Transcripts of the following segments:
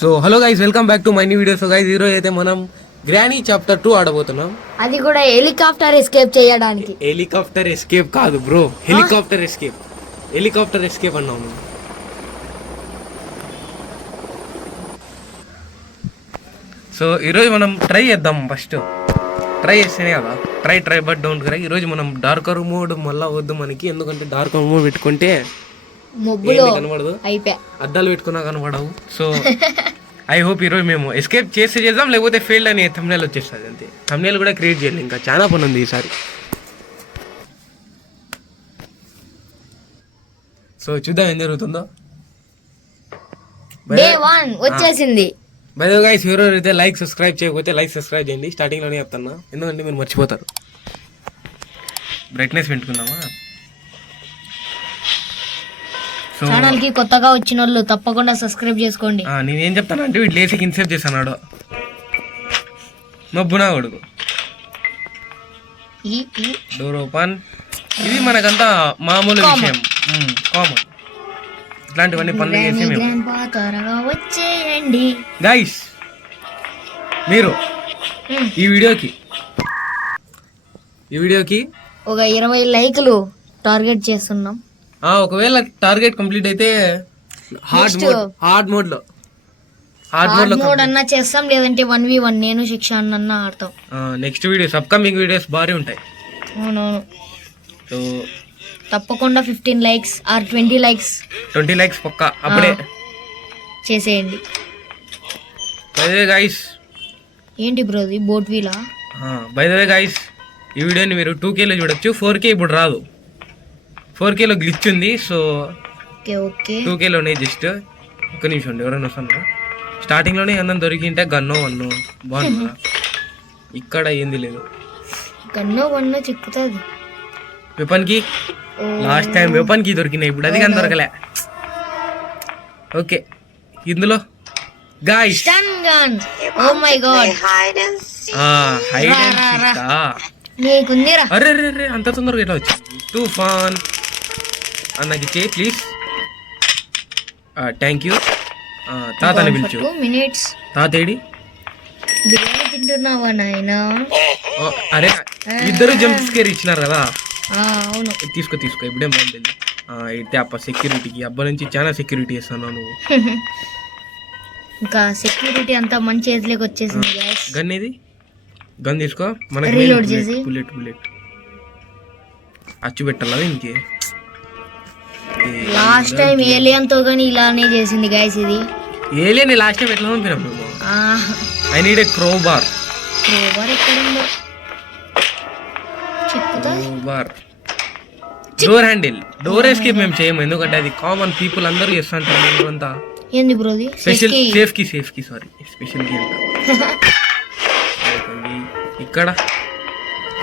So hello guys, welcome back to my new video. So guys, ఈరోజు అయితే మనం granny chapter 2 ఆడబోతున్నాం. అది కూడా హెలికాప్టర్ ఎస్కేప్ చేయడానికి. హెలికాప్టర్ ఎస్కేప్ కాదు bro, helicopter escape. Helicopter escape అన్నాము. సో ఈరోజు మనం ట్రై చేద్దాం. ఫస్ట్ ట్రై చేస్తేనే కదా ట్రై బట్ డోంట్ క్రై. ఈరోజు మనం డార్కర్ మోడ్ మళ్ళీ వద్దు మనకి, ఎందుకంటే డార్కర్ మోడ్ పెట్టుకుంటే కనబడదు, అద్దాలు పెట్టుకున్నా కనబడవు. సో ఐ హోప్ ఈరోజు మేము ఎస్కేప్ చేస్తే చేద్దాం, లేకపోతే ఫెయిల్డ్ అని థంబ్నెయిల్ వచ్చేస్తుంది అంతే. థంబ్నెయిల్ కూడా క్రియేట్ చేయాలి, ఇంకా చాలా పని ఉంది ఈసారి. సో చూద్దాం ఏం జరుగుతుందో. వచ్చేసింది. బై ద వే గైస్, ఎవరెవరు అయితే లైక్ సబ్స్క్రైబ్ చేయకపోతే లైక్ సబ్స్క్రైబ్ చేయండి. స్టార్టింగ్ లోనే చెప్తున్నా, ఎందుకంటే మీరు మర్చిపోతారు. బ్రైట్నెస్ పెట్టుకుందామా? ఛానల్ కి కొత్తగా వచ్చిన వాళ్ళు తప్పకుండా సబ్స్క్రైబ్ చేసుకోండి. నేనేం చెప్తాను అంటే, వీటి లేసి ఇన్సేప్ చేస్తాడు మబ్బునా కొడుకు. Door open. ఇది మనకంతా మామూలు విషయం, కామన్. ఇట్లాంటివన్నీ పనులు చేసి వచ్చేయండి గైస్. మీరు ఈ వీడియోకి ఒక 20 లైక్లు టార్గెట్ చేస్తున్నాం. ఒకవేళ టార్గెట్ కంప్లీట్ అయితే హార్డ్ మోడ్ లో అన్నా చేస్తాం, లేదంటే 1v1 నేను శిక్ష అన్న ఆడతాం. నెక్స్ట్ వీడియోస్, అప్కమింగ్ వీడియోస్ భారీ ఉంటాయి. అవునవును. సో తప్పకుండా 15 లైక్స్ ఆర్ 20 లైక్స్ పక్కా అప్పుడే చేసేయండి. బై ద వే గైస్, ఏంటి బ్రో ఇది బోట్ వీలా? బై ద వే గైస్, ఈ వీడియోని మీరు 2K లో చూడొచ్చు. 4K ఇప్పుడు రాదు, 4K లో గ్లిచ్ ఉంది. సో 2K లోనే జస్ట్ ఒక్క నిమిషం ఉండి, ఎవరైనా వస్తున్నా. స్టార్టింగ్ లోనే అన్నం దొరికింటే గన్నో వన్ను బాగుంటుందా? ఇక్కడ ఏంది లేదు, గన్నో వన్ను చిక్కుతుంది. వెపన్ కి లాస్ట్ టైం వెపన్ కి దొరికినాయి, ఇప్పుడు అది కానీ దొరకలే. ఓకే, ఇందులో guys oh my god, hide and seek. నీకుందిరా? అరే అంత తొందరగా ఎట్లా వచ్చింది? తుఫాన్ అన్నకి చే ప్లీజ్. Thank you. తాతని పిలిచు. తాతేడి బిర్యానీ తింటున్నావా నాయనా? అరే ఇద్దరు జంప్ స్కేర్ ఇచ్చినారు కదా. అవును, తీసుకో ఇప్పుడేం బాగుంటుంది. అయితే అప్ప సెక్యూరిటీకి అబ్బా నుంచి చాలా సెక్యూరిటీ చేస్తాను నువ్వు. ఇంకా సెక్యూరిటీ అంతా మంచి చేతిలోకి వచ్చేసింది. గన్ ఇది, గన్ తీసుకో. మనకి బుల్లెట్ అచ్చు పెట్టాలా ఇంకే. లాస్ట్ టైం ఏలియన్ తో గానీ ఇలానే చేసింది గైస్. ఇది ఏలియన్ లాస్ట్ టైం ఎట్లా పంపినాం మేము. I need a crowbar. ఎక్కడుందో crowbar. Door handle, door escape మేము చేయము, ఎందుకంటే అది కామన్ పీపుల్ అందరూ చేస్తుంటారు. అంతా ఏంది బ్రో ఇది? స్పెషల్ సేఫ్ కి సారీ, స్పెషల్ కి అంట. ఇక్కడ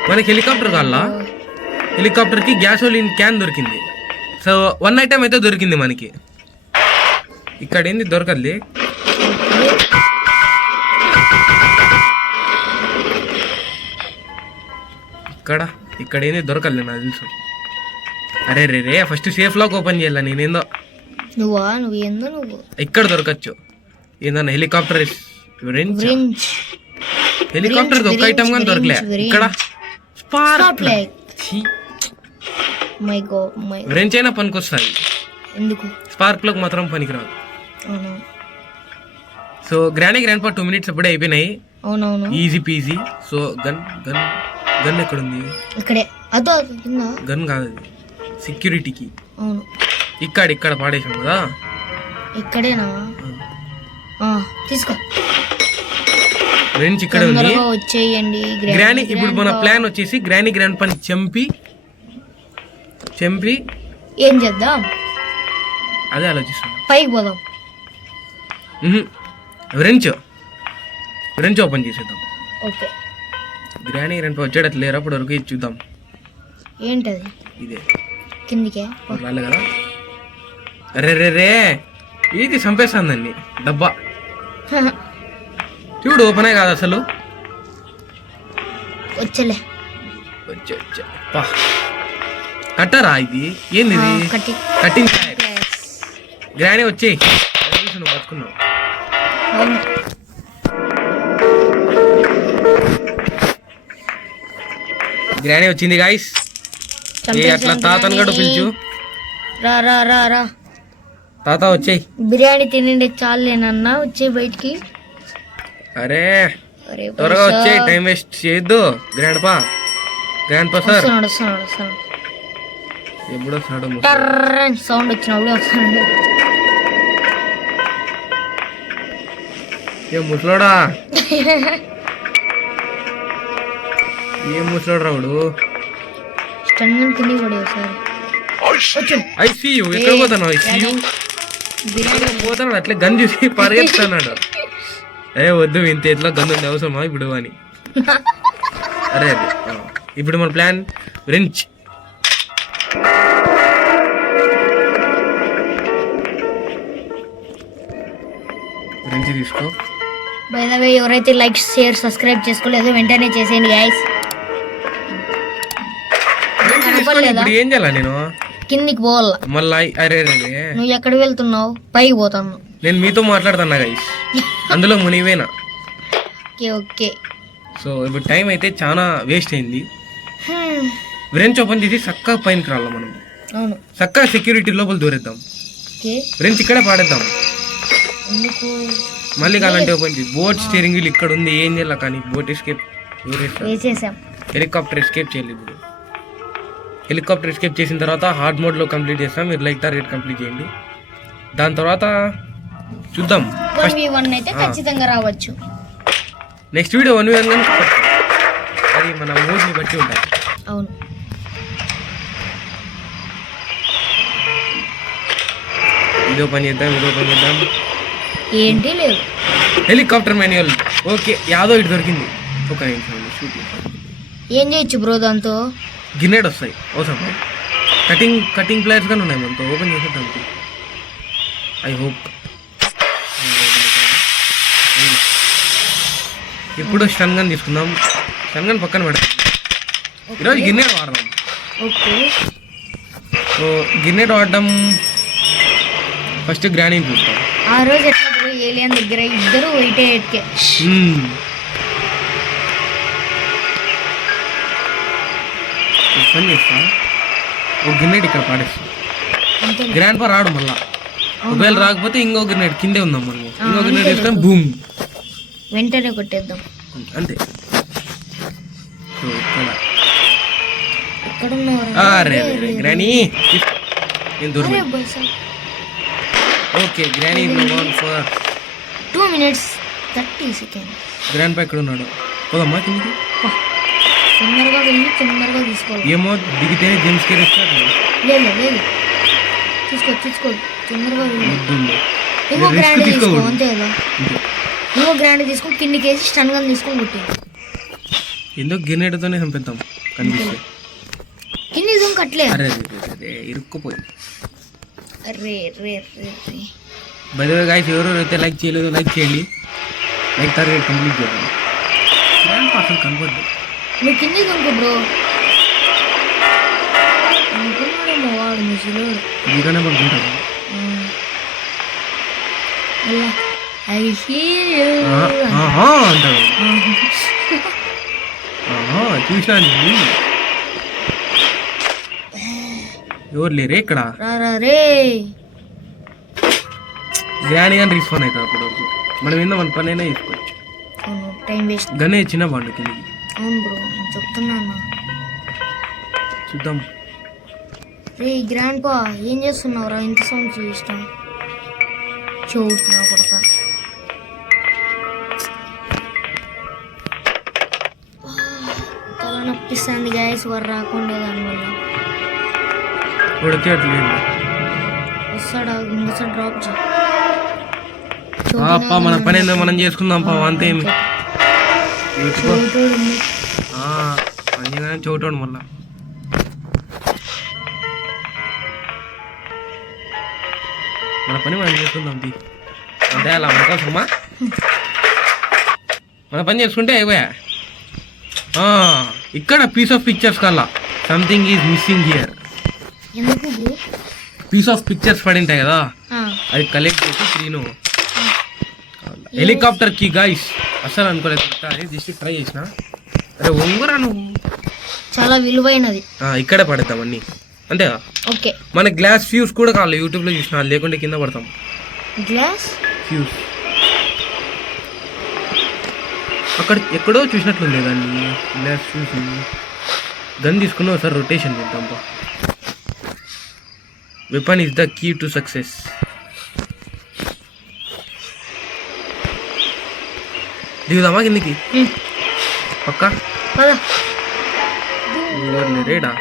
మనకి హెలికాప్టర్ కావాలా? హెలికాప్టర్ కి గ్యాసోలిన్ క్యాన్ దొరికింది. సో 1 ఐటమ్ అయితే దొరికింది మనకి. ఇక్కడ ఏంది దొరకదు. ఇక్కడ ఏంది దొరకదు నాకు తెలుసు. అరే ఫస్ట్ సేఫ్ లాక్ ఓపెన్ చేయాల. నేనేందో నువ్వు ఇక్కడ దొరకచ్చు. ఏందన్నా హెలికాప్టర్ ఒక ఐటమ్ కానీ దొరకలే. ఇక్కడ స్పార్క్ వ్రెంచ్ అయినా పనికొస్తుంది, ఎందుకు స్పార్క్ ప్లగ్ మాత్రం పనికిరాదు. సో గ్రాండ్ పా 2 minutes అప్పుడే అయిపోయినాయి. అవునవును, ఈజీ పీజీ. సో గన్ ఎక్కడుంది? ఇక్కడే. గన్ కాదు అది, సెక్యూరిటీకి. అవును, ఇక్కడ పాడేసాం కదా. ఇక్కడేనా? తీసుకో. వ్రెంచ్ ఇక్కడ ఉంది. వచ్చేయండి గ్రానీ. ఇప్పుడు మన ప్లాన్ వచ్చేసి గ్రాండ్ పని చంపి ఏం చేద్దాం? అదే ఆలోచిస్తాం. పైకి పోదాం. వ్రెంచ్ ఓపెన్ చేసేద్దాం. ఓకే, గ్రానీ వచ్చేటట్లు లేరు, అప్పటి వరకు ఇది చూద్దాం. ఏంటది? ఇదే కిందికే రాలే కదా. రే ఇది చంపేస్తుందండి డబ్బా. చూడు, ఓపెనే కాదు అసలు. వచ్చలే కట్టరా ఇది? ఏంది ఇది? కటింగ్ గ్రానీ వచ్చేయి. నువ్వు బతుకున్నావు. అవును. గ్రానీ వచ్చింది గాయస్. అట్లా తాతను కూడా పిలుచు. రా రా రా రా తాత వచ్చేయి. బిర్యానీ తినండి చాలేనన్నా వచ్చే బయటికి. అరే అరే త్వరగా వచ్చేయి, టైం వేస్ట్ చేయొద్దు. గ్రాండ్ పా సార్ వస్తున్నాడు. ఎప్పుడు వస్తున్నాడు? సౌండ్ వచ్చినప్పుడు వస్తున్నాడు. ఏ ముసలోడా, ఏం ముసలోడు రావుడు. స్టన్ తిని కూడా సార్ ఐసీయూ ఎక్కడ పోతాను? ఐసీయూ బిర్యానీ పోతాడు అట్లే గన్ చూసి పరిగెత్తున్నాడు. వద్దు, ఇంత ఎట్లా గన్ ఉంది అవసరమా ఇప్పుడు అని. అరే ఇప్పుడు మన ప్లాన్ రెంచ్. రెంచ్ తీసుకో. బై ద వే ఎవరైతే లైక్ షేర్ సబ్స్క్రైబ్ చేసుకోలేదో వెంటనే చేసేయండి గైస్. ఇప్పుడు ఏం చేయాలా నేను? కిందికి పోవాల మళ్ళా. అరే నువ్వు ఎక్కడికి వెళ్తున్నావు? పైకి పోతాను. నేను మీతో మాట్లాడుతున్నా గైస్, అందులో మునివేనా. ఓకే సో ఇప్పుడు టైం అయితే చాలా వేస్ట్ అయింది. వ్రెంచ్ ఓపెన్ చేసి చక్కగా పైనకి రాళ్ళ మనం. అవును, చక్కగా సెక్యూరిటీ లోపల దూరేద్దాం. ఓకే వ్రెంచ్ ఇక్కడే పాడేద్దాం. ఎందుకు మళ్ళీ కావాలంటే ఓపెన్ చేసి బోట్ స్టీరింగ్ వీల్ ఇక్కడ ఉంది. ఏం చేయాలి కానీ బోట్ ఎస్కేప్ వేసేసాం. హెలికాప్టర్ ఎస్కేప్ చేయాలి. ఇప్పుడు హెలికాప్టర్ ఎస్కేప్ చేసిన తర్వాత హార్డ్ మోడ్లో కంప్లీట్ చేస్తాం. మీరు లైక్ టార్గెట్ కంప్లీట్ చేయండి. దాని తర్వాత చూద్దాం. 1v1 అయితే ఖచ్చితంగా రావచ్చు. నెక్స్ట్ వీడియో 1v1 కానీ అది మన మూడ్ని బట్టి ఉంటుంది. అవును, ఇదో పని చేద్దాం. ఏంటి లేదు. Helicopter manual okay. యాదో ఇటు దొరికింది. ఒక నిమిషం షూట్. ఏం చేయొచ్చు బ్రో దాంతో? గిన్నెడ్ వస్తాయి అవసరం. కటింగ్ ప్లేయర్స్ కానీ ఉన్నాయి మనతో. ఓపెన్ చేసేద్దానికి ఐ హోప్. ఇప్పుడు స్టన్ గన్ తీసుకుందాం. స్టన్ గన్ పక్కన పెడతాం. ఈరోజు గిన్నెడ్ వాడదాం. ఓకే, సో గిన్నెడ్ వాడడం ఫస్ట్ గ్రానీ చూస్తాం. ఆ రోజు ఎట్లా బ్రో ఏలియన్ దగ్గర ఇద్దరు వైట్ ఎట్కే పని చేస్తా. ఒక గిన్నెడ్ ఇక్కడ పాడేస్తాం. గ్రాండ్ పా రాడు మళ్ళా. ఒకవేళ రాకపోతే ఇంకో గిన్నెడ్ కిందే ఉందాం మనం. ఇంకో గిన్నెడ్ వేస్తాం, బూమ్ వెంటనే కొట్టేద్దాం అంతే. సో ఇక్కడ ఎక్కడున్నారు గ్రానీ నేను దూరం. Okay granny 2 minutes 30 seconds. Grand పా ఎక్కడ ఉన్నాడు? పోదమ్మా కిందికి. తొందరగా వెళ్ళి తొందరగా తీసుకోవాలి. ఏమో దిగితేనే జేమ్స్ కేర్ ఇస్తాడు. లేదు తీసుకో తొందరగా వెళ్ళి. ఇంకో గ్రాండ్ తీసుకో అంతే కదా. ఇంకో గ్రాండ్ తీసుకొని కిందికి వేసి స్టన్ గన్ తీసుకొని కొట్టి. ఎందుకు గిన్నెడతోనే చంపేద్దాం కనిపిస్తే. కింది దూరం కట్టలే. అరే ఇరుక్కుపోయి. అరే బై ద వే గైస్, ఎవరైతే లైక్ చేయలేదో లైక్ చేయండి. లైక్ టార్గెట్ కంప్లీట్ చేద్దాం. గ్రాండ్ పా అసలు కనపడ్డు. నువ్వు కింది కొనుక్కో బ్రో. అనుకున్నాడేమో వాడు ముసలు. ఇంకానే పడుకుంటాడు. అంటాడు. చూసాను. ఎవరు లేరే ఇక్కడ. రే గ్రానీ కానీ రిస్పాన్ అవుతుంది అప్పుడు వరకు. మనం ఏందో మన పని అయినా తీసుకోవచ్చు. Time waste. గనే చిన్న బాండు కిందికి. అవును బ్రో, నేను చెప్తున్నాను. చూద్దాం. రే గ్రాండ్ పా ఏం చేస్తున్నావురా? ఇంత సౌండ్ చేయిస్తాం. చూడుతున్నా కొడక. తల నొప్పిస్తుంది గ్యాస్ వర్ రాకుండా దానివల్ల. కొడితే అట్లేదు. వస్తాడా? ఇంకోసారి డ్రాప్ చేయి. మన పని ఏందో మనం చేసుకుందాం పా. అంతేమి చోటోడు మళ్ళా. మన పని మనం చేసుకుందాం. అంటే అలా మనకోసమా మన పని చేసుకుంటే అయిపోయా. ఇక్కడ పీస్ ఆఫ్ పిక్చర్స్ కల్లా something is missing here. Piece of pictures పడి ఉంటాయి కదా, అది కలెక్ట్ చేసి హెలికాప్టర్ కి గాయస్ అసలు అనుకోలేదు జస్ట్ ట్రై చేసిన. అరే ఒంగురా నువ్వు, చాలా విలువైనది. ఇక్కడే పడతాం అన్ని అంతేగా. ఓకే, మన గ్లాస్ ఫ్యూస్ కూడా కావాలి, యూట్యూబ్ లో చూసిన, లేకుంటే కింద పడతాం. గ్లాస్ ఫ్యూస్ అక్కడ ఎక్కడో చూసినట్లుంది దాన్ని. గ్లాస్ ఫ్యూస్ గన్ తీసుకుని ఒకసారి రొటేషన్ చేద్దాం. Weapon is the key to success. దిగుదామా కిందికి పక్క రేడా.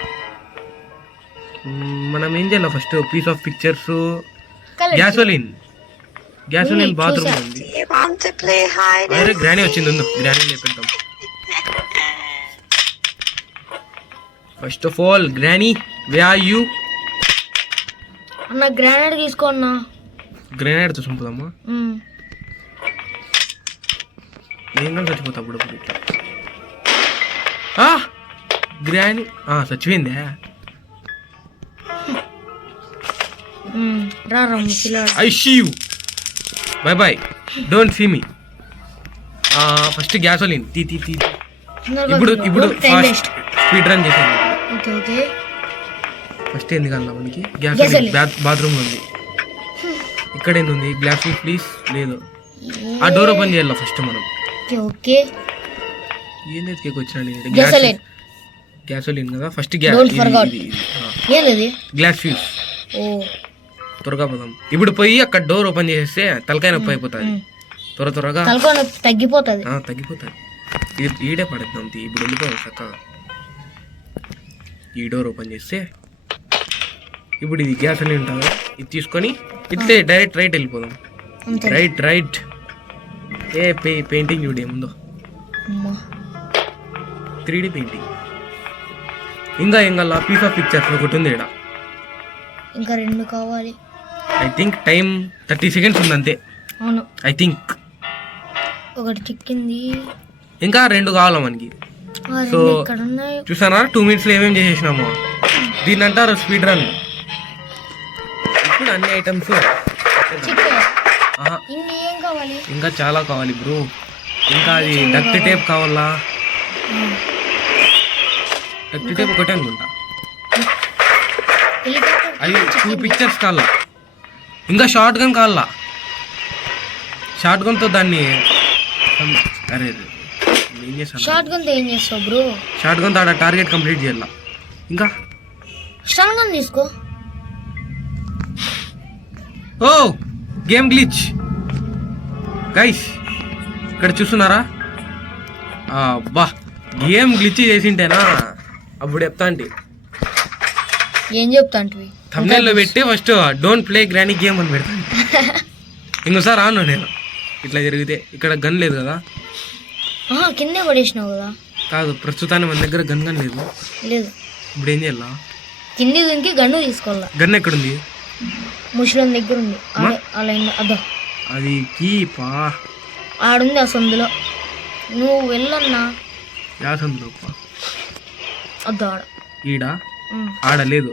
మనం ఏం చేయాలి first? Piece of pictures, gasoline bathroom ఉంది. అరే గ్రానీ వచ్చింది, ఉందో గ్రానీ లేపెడతాం. First of all granny where are you? అన్న గ్రానైడ్ తీసుకో అన్న. గ్రానైడ్ తో చంపుదామా? నేను కూడా చచ్చిపోతా అప్పుడు ఇట్లా. గ్రానీ చచ్చిపోయిందే. I see you, bye bye, don't see me. First gasoline తీ. ఇప్పుడు ఫాస్ట్ స్పీడ్ రన్ చేసాను. ఫస్ట్ ఎందుకు అన్నా మనకి గ్యాసోలిన్ బాత్రూమ్ ఉంది. ఇక్కడ ఏంది? గ్లాస్ ప్లీజ్ లేదు. ఆ డోర్ ఓపెన్ చేయాలి ఫస్ట్ మనం. ఏంది కేక్ వచ్చినా? గ్యాసోలిన్ కదా ఫస్ట్. గ్లాస్ ఫ్యూస్ త్వరగా పోదాం. ఇప్పుడు పోయి అక్కడ డోర్ ఓపెన్ చేసేస్తే తలకాయ నొప్పి అయిపోతుంది. త్వరగా తగ్గిపోతుంది. ఇది ఈడే పడేద్దాం. ఇప్పుడు వెళ్ళిపోదాం చక్కగా. ఈ డోర్ ఓపెన్ చేస్తే ఇప్పుడు ఇది గ్యాసోలిన్ ఉంటుంది, ఇది తీసుకొని ఇట్లే డైరెక్ట్ రైట్ వెళ్ళిపోదాం. రైట్. పెయింటింగ్ చూడు ఏముందో, 3D పెయింటింగ్. ఇంకా ఏం కావాలా? పీస్ ఆఫ్ పిక్చర్స్ ఒకటి ఉంది ఇక్కడ. ఇంకా 2 కావాలి. ఐ థింక్ టైం 30 seconds ఉంది అంతే. అవును, ఐ థింక్ ఒకటి చిక్కింది, ఇంకా 2 కావాలా మనకి. సో చూసానా 2 minutes లో ఏమేమి చేసేసినామో. దీన్ని అంటారు స్పీడ్ రన్. ఇప్పుడు అన్ని ఐటమ్స్ ఇంకా చాలా కావాలి బ్రో. ఇంకా అది డక్ట్ టేప్ కావాలా? డక్ట్ టేప్ ఒకటే అనుకుంటా. అది 2 pictures కావాలా. ఇంకా షార్ట్ గన్ కావాలా. షార్ట్ గన్ తో దాన్ని అరే ఏం చేస్తాను? షార్ట్ గన్ తో ఏం చేస్తావు బ్రో? షార్ట్ గన్ తో ఆడ టార్గెట్ కంప్లీట్ చేయాలా. ఇంకా స్టన్ గన్ తీసుకో. ఓ గేమ్ గ్లిచ్ గైస్, ఇక్కడ చూస్తున్నారా? బా గేమ్ గ్లిచ్ చేసింటేనా అప్పుడు చెప్తా అంటే. ఏం చెప్తా అంటే థంబ్నెయిల్ లో పెట్టి first don't play granny game అని పెడతాను. ఇంకోసారి ఆను నేను ఇట్లా జరిగితే. ఇక్కడ గన్ లేదు కదా? కిందే పడేసినావు కదా? కాదు, ప్రస్తుతానికి మన దగ్గర గన్ లేదు. ఇప్పుడు ఏం చేయాలా? కింది దీనికి గన్ను తీసుకోవాలా. గన్ ఎక్కడుంది? ముషలం దగ్గర ఉంది. అదో అది కీ పా ఆడుంది ఆ సందులో. నువ్వు వెళ్ళన్నా. యా సందులో? అదో ఆడ. ఈడా ఆడలేదు.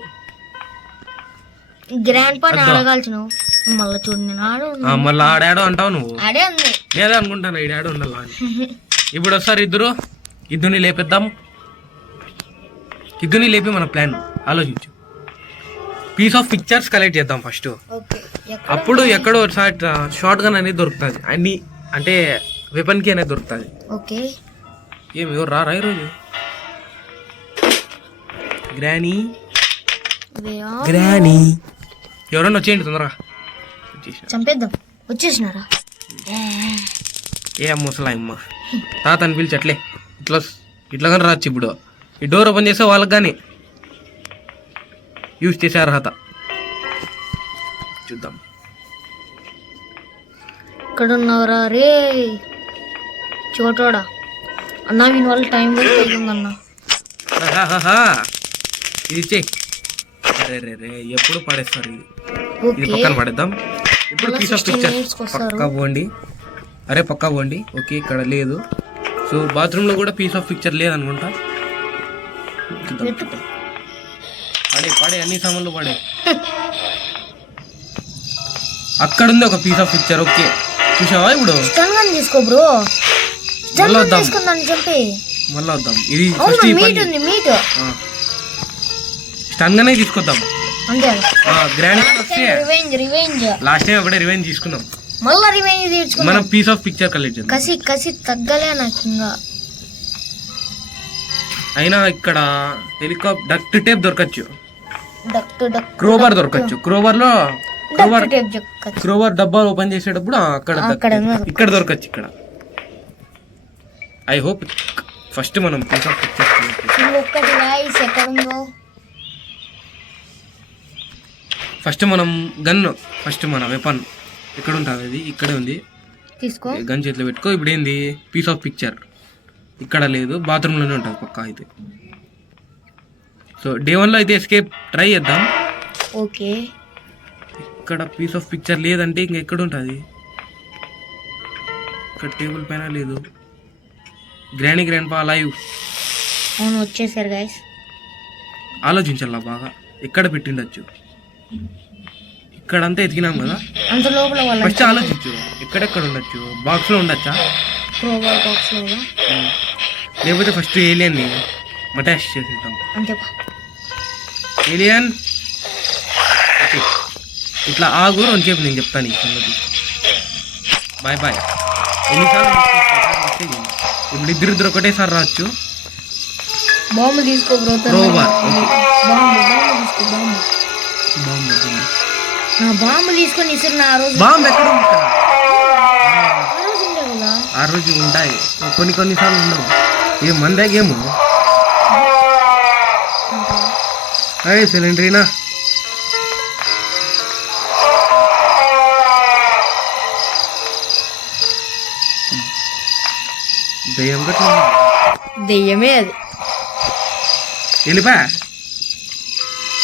గ్రాండ్ పా అడగాల్సినావు. మళ్ళీ చూడు నేను మళ్ళీ ఆడాడో అంటావు నువ్వు. ఆడే ఉంది. నేనే అనుకుంటాను ఈడాడు ఉండాలా అని. ఇప్పుడు ఒకసారి ఇద్దరిని లేపేద్దాం. ఇద్దరిని లేపి మన ప్లాన్ ఆలోచించు. పీస్ ఆఫ్ పిక్చర్స్ కలెక్ట్ చేద్దాం ఫస్ట్. అప్పుడు ఎక్కడో షార్ట్ గన్ అనేది దొరుకుతుంది. అన్ని అంటే వెపన్ కి అనేది దొరుకుతుంది. ఏమి ఎవరు రా ఈరోజు? గ్రానీ ఎవరన్నా వచ్చేయండి తొందరగా. చంపేద్దాం. వచ్చేసినారా? ఏ ముసలా అమ్మ తాతని పిలిచి అట్లే ఇట్లా కానీ రాచ్చు. ఇప్పుడు ఈ డోర్ ఓపెన్ చేస్తే వాళ్ళకి కానీ యూజ్ చేసే అర్హత. చూద్దాం. ఇక్కడ ఉన్నవరా రే చోటోడా అన్నా. వీని వల్ల టైం పడుతుందన్నా. ఇది ఇచ్చేయి. రే ఎప్పుడు పడేస్తారు ఇది. ఇది పక్కన పడేద్దాం. ఇప్పుడు పీస్ ఆఫ్ పిక్చర్ పక్కా పోండి. పక్కా పోండి. ఓకే, ఇక్కడ లేదు. సో బాత్రూమ్ లో కూడా పీస్ ఆఫ్ పిక్చర్ లేదనుకుంటా. పడే అన్ని సామాన్లు పడే. అక్కడ ఉంది ఒక పీస్ ఆఫ్ పిక్చర్. ఓకే, చూసావా ఇప్పుడు స్టన్ గన్ తీసుకో బ్రో, స్టన్ మళ్ళా గన్ వద్దాం. తీసుకుందాన్ని చెప్పి. మళ్ళీ వద్దాం. ఇది అవును ఫస్ట్ ఈ మీట్ పని ఉంది, మీట్ స్టన్ గానే తీసుకొద్దాం. అంతే. గ్రాండ్ వస్తే రివెంజ్ రివెంజ్ లాస్ట్ టైం ఒకటే రివెంజ్ తీసుకున్నాం. మళ్ళా రివెంజ్ తీర్చుకున్నాం. మనం పీస్ ఆఫ్ పిక్చర్ కలెక్ట్ చేద్దాం. కసి కసి తగ్గలే నాకు ఇంకా. అయినా ఇక్కడ హెలికాప్టర్ డక్ట్ టేప్ దొరకచ్చు, డక్టు డక్టు క్రోబార్ దొరకచ్చు. క్రోబార్ లో క్రోబార్ టేప్ చెక్కచ్చు. క్రోబార్ డబ్బా ఓపెన్ చేసేటప్పుడు అక్కడ అక్కడ ఇక్కడ దొరకచ్చు. ఇక్కడ ఐ హోప్ ఫస్ట్ మనం పీస్ ఆఫ్ పిక్చర్ ఇంకొకటి గాయ్స్ ఎక్కడ ఉందో. ఫస్ట్ మనం గన్, ఫస్ట్ మన వెపన్ ఎక్కడ ఉంటుంది? అది ఇక్కడే ఉంది. తీసుకో, గన్ చేతిలో పెట్టుకో. ఇప్పుడు ఏంది? పీస్ ఆఫ్ పిక్చర్ ఇక్కడ లేదు, బాత్రూంలోనే ఉంటుంది పక్కా అయితే. సో డే 1లో అయితే ఎస్కేప్ ట్రై చేద్దాం. ఓకే. ఇక్కడ పీస్ ఆఫ్ పిక్చర్ లేదంటే ఇంకెక్కడ ఉంటుంది? ఇక్కడ టేబుల్ పైన లేదు. గ్రాండ్ పా లైవ్. అవును వచ్చేసారు గాయ్స్. ఆలోచించాలా బాగా, ఎక్కడ పెట్టిండొచ్చు? ఇక్కడంతా ఎతికినాం కదా, అంత లోపల వాళ్ళ ఫస్ట్ ఆలోచించు ఎక్కడెక్కడ ఉండొచ్చు. బాక్స్లో ఉండొచ్చా? క్రోబార్ బాక్స్ లో లేకపోతే ఫస్ట్ ఏలియన్ని అటాచ్ చేసేద్దాం. అంతే. ఏలియన్ ఓకే, ఇట్లా ఆగు అని నేను చెప్తాను ఈ సంగతి. Bye bye. ఎన్నిసార్లు ఇప్పుడు ఇద్దరిద్దరు ఒకటేసారి రావచ్చు. బాంబు తీసుకో బ్రో. క్రోబార్ ఓకే, బాంబు తీసుకో, బాంబు. బాంబు వద్దండి. నా బాంబు తీసుకొని ఇసురు. నా రోజు బాంబు ఎక్కడ ఉంది ఇక్కడ? ఆ రోజు ఉండే కదా. ఆ రోజు ఉంటాయి, కొన్నిసార్లు ఉండవు. ఏ మందే గేమ్. అరే సిలిండరీనా దయ్యం గట్ల దెయ్యమే అది. వెళ్ళిపా.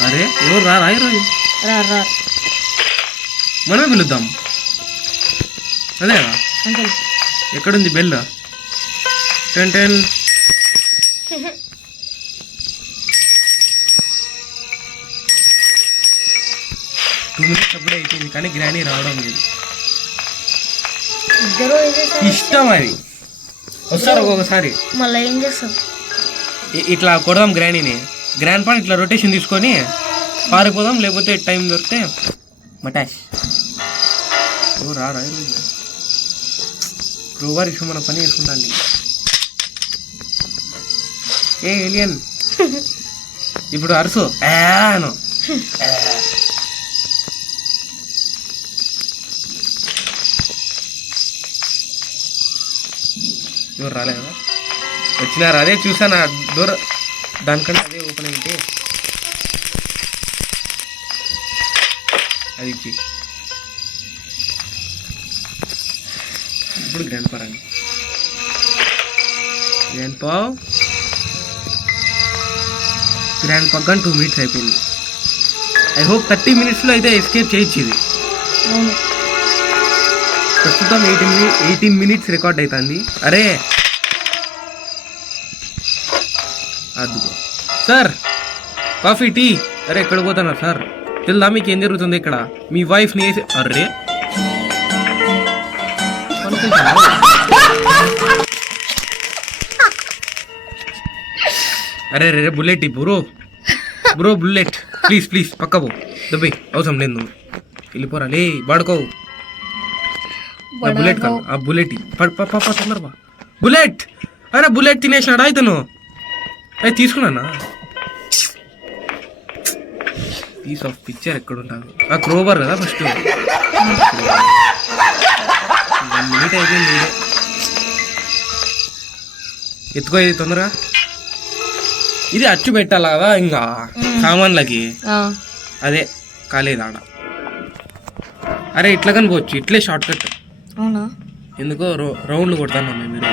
అరే ఎవరు రా ఈరోజు? రా రా మనమే పిలుద్దాం. అదేనా? అంతే. ఎక్కడుంది బెల్? 10 2 minutes అప్పుడే అయిపోయింది కానీ గ్రానీ రావడం లేదు. ఇద్దరు వేసేసారు. ఇష్టం అది, వస్తారు ఒక్కొక్కసారి. మళ్ళీ ఏం చేస్తాం? ఇట్లా కొడదాం గ్రానీని. గ్రాండ్ పాన్ ఇట్లా రొటేషన్ తీసుకొని పారిపోదాం, లేకపోతే టైం దొరికితే మటాష్. ఓ రారా క్రోబార్ ఇష్యూ మన పని చేసుకుంటాండి. ఏ ఏలియన్ ఇప్పుడు అరుసు అను. ఎవరు రాలేదు కదా, వచ్చినారు. అదే చూసాను ఆ డోర్, దానికంటే అదే ఓపెన్ అయితే అది ఇచ్చి. ఇప్పుడు గ్రాండ్ పా రండి. గ్రాండ్ పా కానీ 2 minutes అయిపోయింది. ఐ హోప్ 30 minutesలో అయితే ఎస్కేప్ చేయొచ్చు. ఇది అవును. ప్రస్తుతం 18 minutes రికార్డ్ అవుతుంది. అరే అద్దుకో సార్, కాఫీ టీ. అరే ఎక్కడ పోతున్నారు సార్? తెలుదా మీకు ఏం జరుగుతుంది ఇక్కడ? మీ వైఫ్ని వేసి అర్రే అరే రే బుల్లెట్ బ్రో బుల్లెట్ ప్లీజ్ పక్క పో. దబ్బే అవసరం లేదు, నువ్వు వెళ్ళిపోరా. లే వాడుకోవు. బుల్లెట్ కాదు, ఆ బుల్లెట్ తొందరగా. బుల్లెట్ అరే బుల్లెట్ తినేసినాడా ఇతను? అది తీసుకున్నానా? పీస్ ఆఫ్ పిక్చర్ ఎక్కడ ఉంటుంది? ఆ క్రోబార్ కదా ఫస్ట్. 1 minute అయిపోయింది. ఎత్తుకో ఇది తొందరగా. ఇది అచ్చు పెట్టాలా కదా ఇంకా సామాన్లకి, అదే కాలేదు ఆడ. అరే ఇట్లా కనుకోవచ్చు, ఇట్లే షార్ట్ కట్. అవునా? ఎందుకో రౌండ్లు కొడతాను మీరు.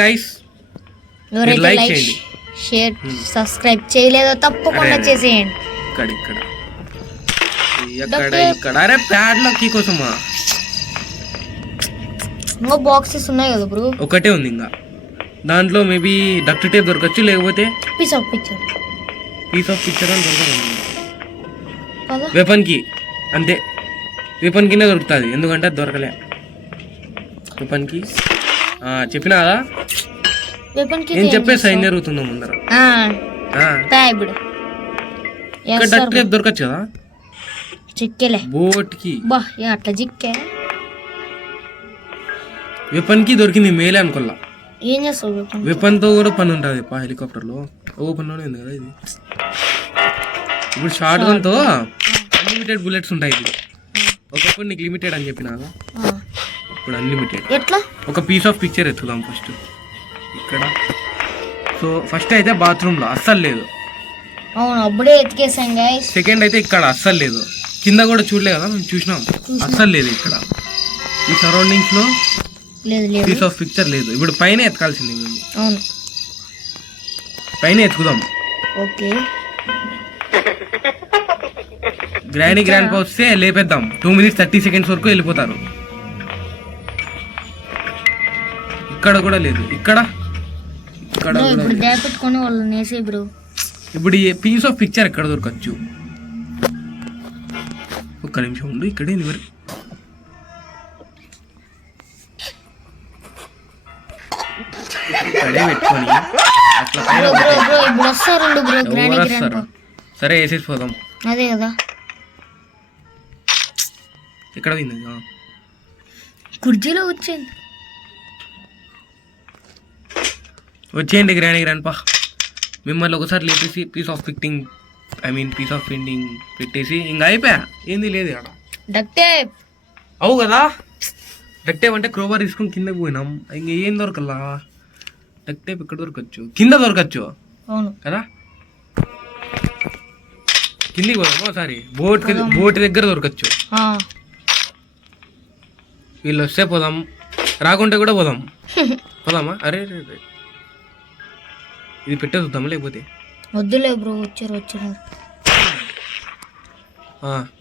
గైస్ ఎవరైతే లైక్ లైక్ చేయండి, షేర్ సబ్స్క్రైబ్ చేయలేదో తప్పకుండా చేసేయండి. ఇక్కడ అరే ప్యాడ్లో కీ కోసమా? ఇంకో బాక్సెస్ ఉన్నాయి కదా బ్రో. ఒకటే ఉంది ఇంకా, దాంట్లో మేబీ డక్ట్ టేప్ దొరకచ్చు, లేకపోతే పీస్ ఆఫ్ పిక్చర్ అని దొరకదు. కదా. వెపన్ కి అంతే, వెపన్ కింద దొరుకుతుంది, ఎందుకంటే అది దొరకలే వెపన్కి. చెప్పినా కదా వెపన్ కి నేను చెప్పేసి ఏం జరుగుతుందో ముందర. ఇప్పుడు ఇక్కడ డక్ టేప్ దొరకచ్చు కదా చిక్కేలే బోట్కి. బా అట్లా చిక్కే. వెపన్కి దొరికింది మేలే అనుకోల్లా. ఏం చేస్తావు వెపన్? వెపన్తో కూడా పని ఉంటుంది హెలికాప్టర్లో. ఓపెన్లోనే ఉంది కదా ఇది. ఇప్పుడు షార్ట్ గన్తో అన్లిమిటెడ్ బుల్లెట్స్ ఉంటాయి. ఇప్పుడు ఒకప్పుడు నీకు లిమిటెడ్ అని చెప్పినా ఇప్పుడు అన్లిమిటెడ్. ఎట్లా? ఒక పీస్ ఆఫ్ పిక్చర్ ఎత్తుదాం ఫస్ట్ ఇక్కడ. సో ఫస్ట్ అయితే బాత్రూంలో అస్సలు లేదు. అవును అప్పుడే ఎత్తికేసాం గైస్. సెకండ్ అయితే ఇక్కడ అస్సలు లేదు. కింద కూడా చూడలే కదా మేము, చూసినాం అస్సలు లేదు ఇక్కడ. ఈ సరౌండింగ్స్లో లేదు పీస్ ఆఫ్ పిక్చర్ లేదు. ఇప్పుడు పైన ఎత్తుకాల్సింది మేము. అవును పైన ఎత్తుకుదాం. ఓకే గ్రాండ్ పా వస్తే లేపేద్దాం. 2 minutes 30 seconds వరకు వెళ్ళిపోతారు. ఇక్కడ కూడా లేదు. ఇక్కడ కూడా పెట్టుకొని వాళ్ళు నేసే బ్రో. ఇప్పుడు ఈ పీస్ ఆఫ్ పిక్చర్ ఎక్కడ దొరకచ్చు? ఒక్క నిమిషం ఉండు. ఇక్కడే మరి ఇక్కడే పెట్టుకొని అట్లా పైన సరే వేసేసి పోదాం. అదే కదా ఎక్కడ పోయింది? కుర్చీలో వచ్చేయండి గ్రాండ్ పా. మిమ్మల్ని ఒకసారి లేపేసి పీస్ ఆఫ్ పెయింటింగ్ పెట్టేసి ఇంకా అయిపోయా. ఏంది లేదు ఇక్కడ డక్ టేప్. అవు కదా డక్ టేప్ అంటే క్రోబార్ తీసుకొని కిందకి పోయినాం. ఇంక ఏం దొరకల్లా. డక్ టేప్ ఎక్కడ దొరకచ్చు? కింద దొరకచ్చు. అవును కదా కిందికి పోదాం ఒకసారి. బోట్ దగ్గర దొరకచ్చు. వీళ్ళు వస్తే పోదాం, రాకుంటే కూడా పోదాం. పోదామా? అరే ఇది పెట్టే చూద్దాం. లేకపోతే వద్దులే బ్రో. వచ్చారు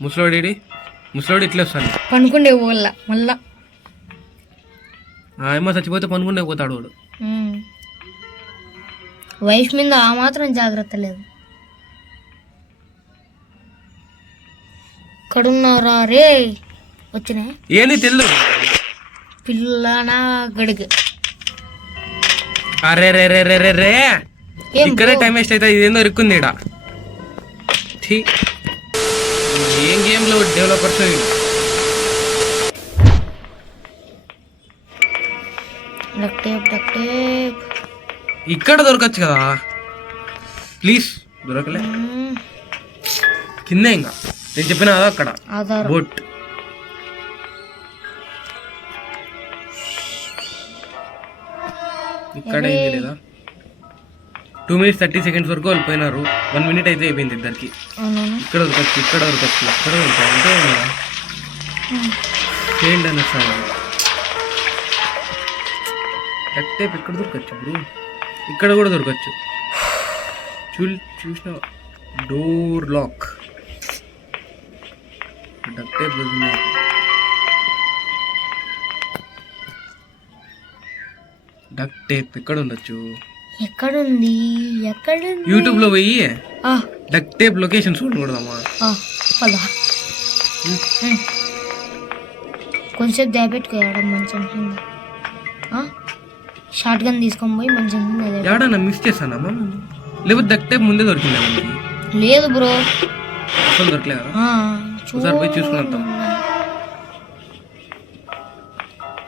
ముసలోడు ఇట్లా వస్తాను పనుకుండే పోవాల మళ్ళా. ఏమో చచ్చిపోతే పనుకుండే పోతాడు వాడు. వైఫ్ మీద ఆ మాత్రం జాగ్రత్త లేదు. కడున్నారా రే వచ్చినా ఏంది తెలియదు పిల్లనా గడికి. అరే రే రే రే రే రే ఇక్కడే టైం వేస్ట్ అవుతుంది. ఇదేందో ఇరుక్కుంది ఇక్కడ. ఏం గేమ్ లో డెవలపర్స్ ఇక్కడ దొరకచ్చు కదా. ప్లీజ్ దొరకలే. కిందే ఇంకా నేను చెప్పిన కదా అక్కడ బోట్. ఇక్కడ ఏంది లేదా? 2 minutes 30 seconds వరకు వాళ్ళు పోయినారు. 1 minute అయితే అయిపోయింది ఇద్దరికి. ఇక్కడ దొరకచ్చు, ఇక్కడ దొరకచ్చు, ఇక్కడ దొరకాలి అంటే చేయండి అని వస్తాను. డక్ టేప్ ఎక్కడ దొరకచ్చు ఇప్పుడు? ఇక్కడ కూడా దొరకచ్చు. చూసిన డోర్ లాక్ డక్ టేప్ దొరికింది. డక్ టేప్ ఎక్కడ ఉండొచ్చు? ఎక్కడుంది? యూట్యూబ్ లో పోయి డక్ టేప్ లొకేషన్ చూడకూడదమ్మా. కొంచెం దాపెట్టుకోవడం మంచం కింద. షార్ట్ గన్ తీసుకొని పోయి మంచం కింద. ఎవడన్నా మిస్ చేస్తానమ్మా? లేకపోతే డక్ టేప్ ముందే దొరికిందా మనకి? లేదు బ్రో అసలు దొరకలేదు. ఒకసారి పోయి చూసుకుని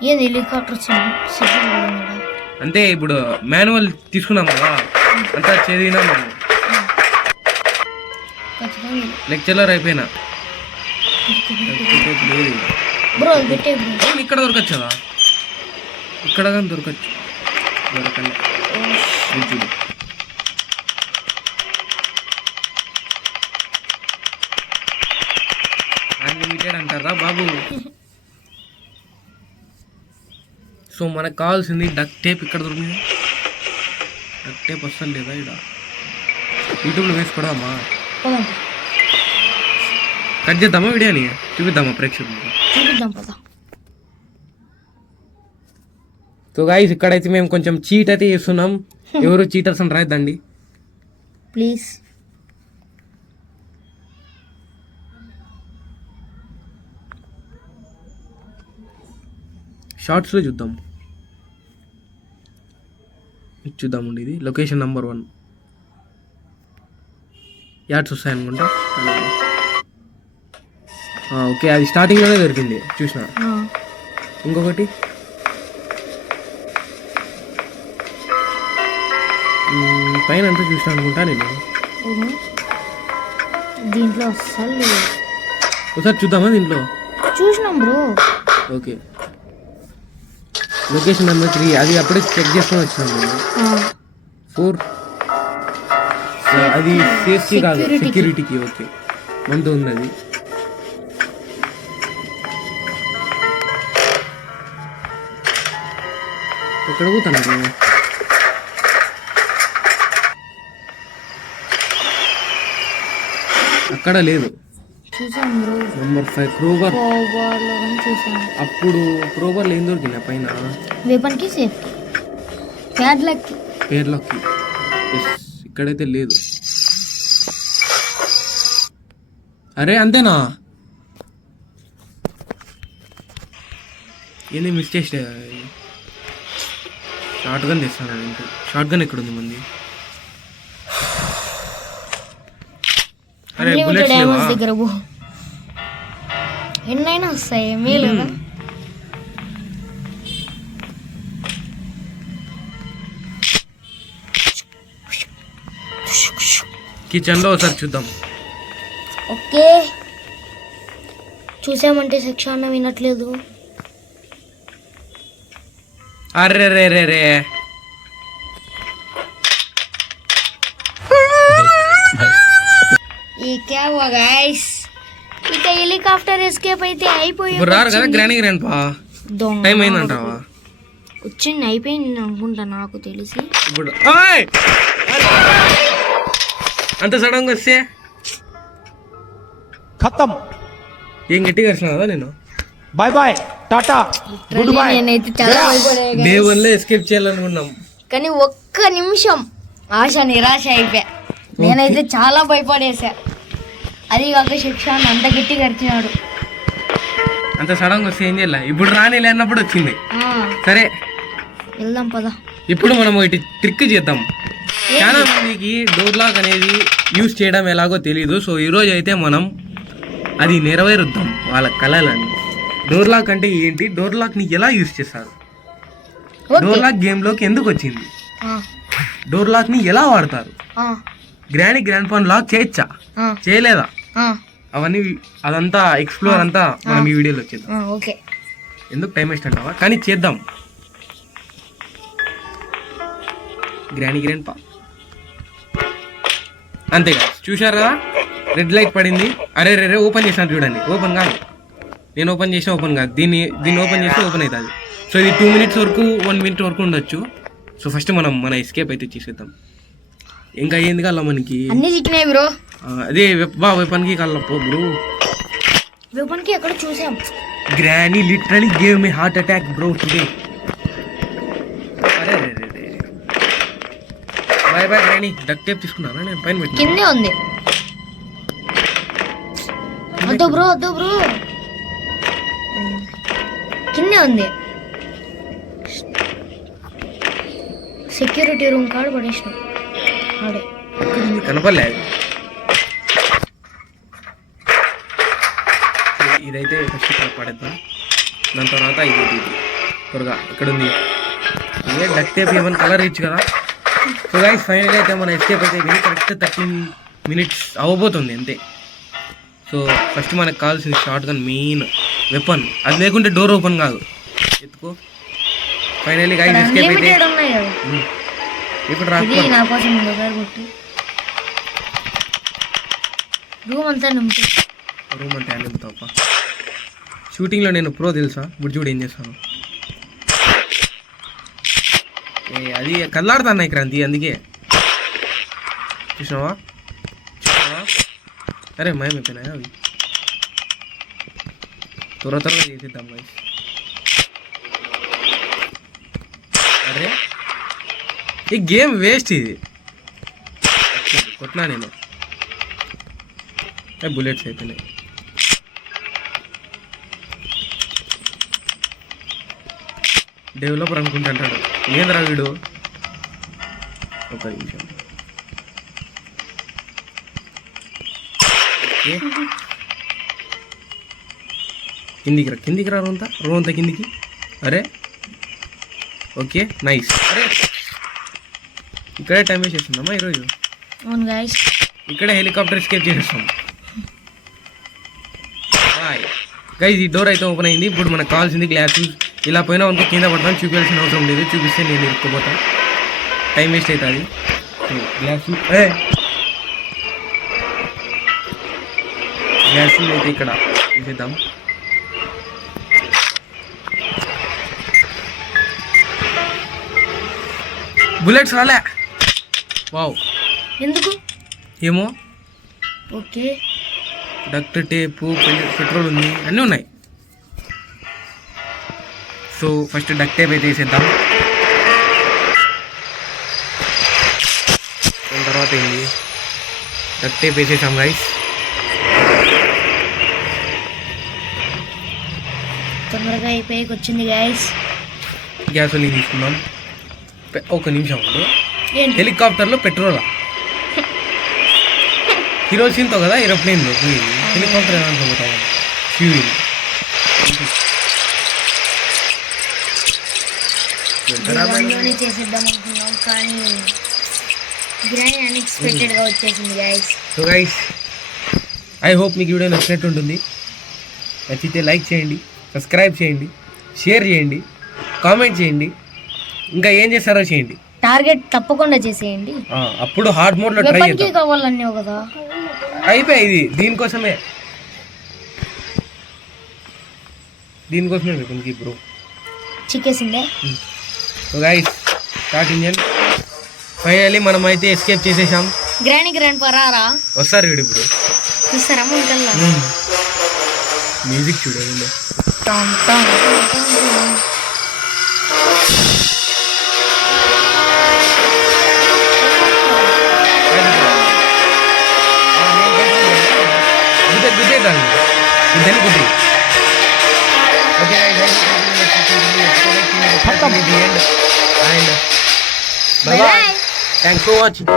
ఏది హెలికాప్టర్ అంటే ఇప్పుడు మాన్యువల్ తీసుకున్నాం కదా అంతా చదివినా మనం. లెక్చరర్ అయిపోయినా ఇక్కడ దొరకచ్చు కదా. ఇక్కడ కానీ దొరకచ్చు. దొరకలే. అన్లిమిటెడ్ అంటారా బాబు? సో మనకు కావాల్సింది డక్ టేప్. ఇక్కడ దొరికింది డక్ టేప్. వస్తుంది లేదా ఇక్కడ? యూట్యూబ్లో వేసుకోవడమా? కట్ చేద్దామా వీడియోని? చూపిద్దామా ప్రేక్షకులకు? సో గాయ్స్ ఇక్కడైతే మేము కొంచెం చీట్ అయితే చేస్తున్నాం. ఎవరు చీటర్స్ అని రాయద్దండి ప్లీజ్. షార్ట్స్లో చూద్దాం. చూద్దామండి, ఇది లొకేషన్ నెంబర్ 1 యాడ్స్ వస్తాయనుకుంటా. ఓకే, అది స్టార్టింగ్లోనే దొరికింది చూసిన. ఇంకొకటి పైన అంతా చూసిన అనుకుంటా నేను. దీంట్లో అస్సలు ఒకసారి చూద్దామా దీంట్లో? చూసినాం బ్రో. ఓకే, లొకేషన్ నెంబర్ 3 అది అప్పుడే చెక్ చేసుకొని వచ్చినాం నేను. 4 అది సేఫ్టీ కాదు, సెక్యూరిటీకి. ఓకే, మనతో ఉంది అది. ఎక్కడ పోతాను? అక్కడ లేదు. చూసాను బ్రో. నెంబర్ 5 క్రోబర్. చూసాను. అప్పుడు క్రోబర్లో ఏం దొరికింది పైన? వెపన్ కి సేఫ్టీ, ప్యాడ్లాక్, పేర్లోకి. ఇక్కడైతే లేదు. అరే అంతేనా? ఏంది మిస్ చేసే? షార్ట్ గన్ తెస్తాను. షార్ట్ గన్ ఎక్కడుంది మంది? అరే బుల్లెట్స్ లేవా? దగ్గర ఎన్నైనా వస్తాయి, ఏమీ లేదా? కిచెన్లో ఒకసారి చూద్దాం. ఓకే, చూసామంటే శిక్షణ వినట్లేదు. అరే రే రే రే, ఇక హెలికాప్టర్ ఎస్కేప్ అయితే అయిపోయి ఇప్పుడు రారు కదా గ్రాండ్ పా. టైం అయిందంటావా? వచ్చింది, అయిపోయింది అనుకుంటా నాకు తెలిసి. ఇప్పుడు అంత సడన్ గా వస్తే ఖతం. ఏం గట్టిగా వచ్చినా కదా నేను. Bye bye, tata, good bye. నేనైతే చాలా భయపడా. డే 1 లో ఎస్కేప్ చేయాలనుకున్నాం, కానీ ఒక్క నిమిషం ఆశ నిరాశ అయిపోయా. నేనైతే చాలా భయపడేసా. అది కాక శిక్షణ అంత గట్టిగా అరిచినాడు. అంత సడన్ గా వస్తే ఏం చేయాలి? ఇప్పుడు రాని లేనప్పుడు వచ్చింది. సరే వెళ్దాం పద. ఇప్పుడు మనం ఒకటి ట్రిక్ చేద్దాం. చాలా మందికి డోర్ లాక్ అనేది యూజ్ చేయడం ఎలాగో తెలీదు. సో ఈరోజు అయితే మనం అది నెరవేరుద్దాం వాళ్ళ కళలని. డోర్ లాక్ అంటే ఏంటి, డోర్ లాక్ ని ఎలా యూజ్ చేస్తారు, డోర్ లాక్ గేమ్ లోకి ఎందుకు వచ్చింది, డోర్ లాక్ ని ఎలా వాడతారు, గ్రాండ్ ఫోన్ లాక్ చేయొచ్చా చేయలేదా, అవన్నీ అదంతా ఎక్స్ప్లోర్ అంతా మనం ఈ వీడియోలో వచ్చేద్దాం. ఓకే, ఎందుకు టైం వేస్ట్ అంటావా, కానీ చేద్దాం. గ్రాండ్ పా అంతేగా. చూశారు కదా, రెడ్ లైట్ పడింది. అరే రే ఓపెన్ చేసాను చూడండి. ఓపెన్ కాదు, నేను ఓపెన్ చేసినా ఓపెన్ కాదు. దీన్ని ఓపెన్ చేస్తే ఓపెన్ అవుతుంది. సో ఇది 2 minutes వరకు 1 minute వరకు ఉండొచ్చు. సో ఫస్ట్ మనం మన ఎస్కేప్ అయితే చేసేద్దాం. ఇంకా ఏంది కల్లా మనకి అన్ని చిక్కినాయి బ్రో. అదే వెపన్ కి కల్లపో బ్రో. వెపన్ కి ఎక్కడ చూసాం. Granny literally gave me heart attack bro today. అరే రే రే, bye bye granny. Duck tape తీసుకున్నానా నేను? పైన పెట్టి కిందే ఉంది. వద్దు బ్రో, కిందే ఉంది. సెక్యూరిటీ రూమ్ కాడ పడేసిన. ఆడే కనపడలే. ఇదైతే ఫస్ట్ ఇక్కడ పడేద్దాం. దాని తర్వాత ఇది త్వరగా ఇక్కడ ఉంది. ఇదే డక్ టేప్ ఏమైనా కలర్ ఇచ్చు కదా. సో గైస్ ఫైనల్ అయితే మన ఎస్కేప్ అయితే కరెక్ట్ 13 minutes అవ్వబోతుంది అంతే. సో ఫస్ట్ మనకు కావాల్సింది షార్ట్ గన్, మెయిన్ వెపన్. అది లేకుంటే డోర్ ఓపెన్ కాదు. ఎత్తుకో. ఫైనల్లీ గైస్ ఎస్కేప్ అయితే ఇప్పుడు రాకు. నా కోసం రూమ్ అంతా రూమ్ అంటే నింపుతావా? షూటింగ్లో నేను ప్రో తెలుసా? ఇప్పుడు చూడు ఏం చేస్తాను. అది కళ్ళాడుతాను క్రాంతి, అందుకే చూసినావా? అరే మయమైపోయినాయా అవి? త్వరగా చేసేద్దాం గైస్. అరే ఈ గేమ్ వేస్ట్. ఇది కొట్టినా నేను. బుల్లెట్స్ అయిపోయినాయి. డెవలపర్ అనుకుంటుంటాడు. ఏంద్రా వీడు? ఒక నిమిషం. ఓకే. కిందికి రా రోంత కిందికి. అరే ఓకే నైస్. అరే ఇక్కడే టైం వేస్ట్ చేస్తుందమ్మా ఈరోజు. అవును గైస్, ఇక్కడే హెలికాప్టర్ ఎస్కేప్ చేసేస్తాం. బాయ్ గైస్, ఈ డోర్ అయితే ఓపెన్ అయింది. ఇప్పుడు మనకు కావాల్సింది గ్లాస్. ఇలా పోయినా అనుకో కింద పడతాను, చూపించాల్సిన అవసరం లేదు. చూపిస్తే నేను ఇరుక్కుపోతాను, టైం వేస్ట్ అవుతుంది. గ్లాస్ అయితే ఇక్కడ వేసేద్దాం. బుల్లెట్స్ రాలే. వావ్, ఎందుకు ఏమో. ఓకే, డక్ట్ టేపు, పెట్రోల్ ఉంది, అన్నీ ఉన్నాయి. సో ఫస్ట్ డక్ట్ టేప్ అయితే వేసేద్దాం. దాని తర్వాత ఏంది, డక్ట్ టేప్ వేసేసాం గైస్. తొందరగా అయిపోయాక వచ్చింది గైస్. గ్యాస్ ఒలి తీసుకుందాం. ఒక నిమిషం ఉండు. ఏంటి హెలికాప్టర్లో పెట్రోలా? కిరోసిన్తో కదా ఏరోప్లేన్లో పోయింది. హెలికాప్టర్ ఏమంటా పోతాం, ఫ్యూయిల్. లోనే చేసేద్దాం అనుకున్నాం, కానీ గ్రాండ్ అన్ఎక్స్పెక్టెడ్ గా వచ్చేసింది guys. So guys, I hope మీకు వీడియో నచ్చినట్టు ఉంటుంది. నచ్చితే లైక్ చేయండి, సబ్స్క్రైబ్ చేయండి, షేర్ చేయండి, కామెంట్ చేయండి, ఇంకా ఏం చేస్తారో చేయండి. టార్గెట్ తప్పకుండా చేసేయండి. అప్పుడు హార్డ్ మోడ్ లో ట్రై వెపన్ కి చేద్దాం. కావాలన్నావు కదా. అయిపోయి ఇది దీనికోసమే వెపన్ కి బ్రో. చిక్కేసిందే. So guys, start engine. Finally మనం అయితే ఎస్కేప్ చేసేసాం. గ్రాండ్ పరారా వస్తారు వీడు ఇప్పుడు. చూస్తారా ముంకల్లా? మ్యూజిక్ చూడండి. Tom Tom Tom Tom. గుద్దే. Okay guys, and bye bye. Thanks for watching.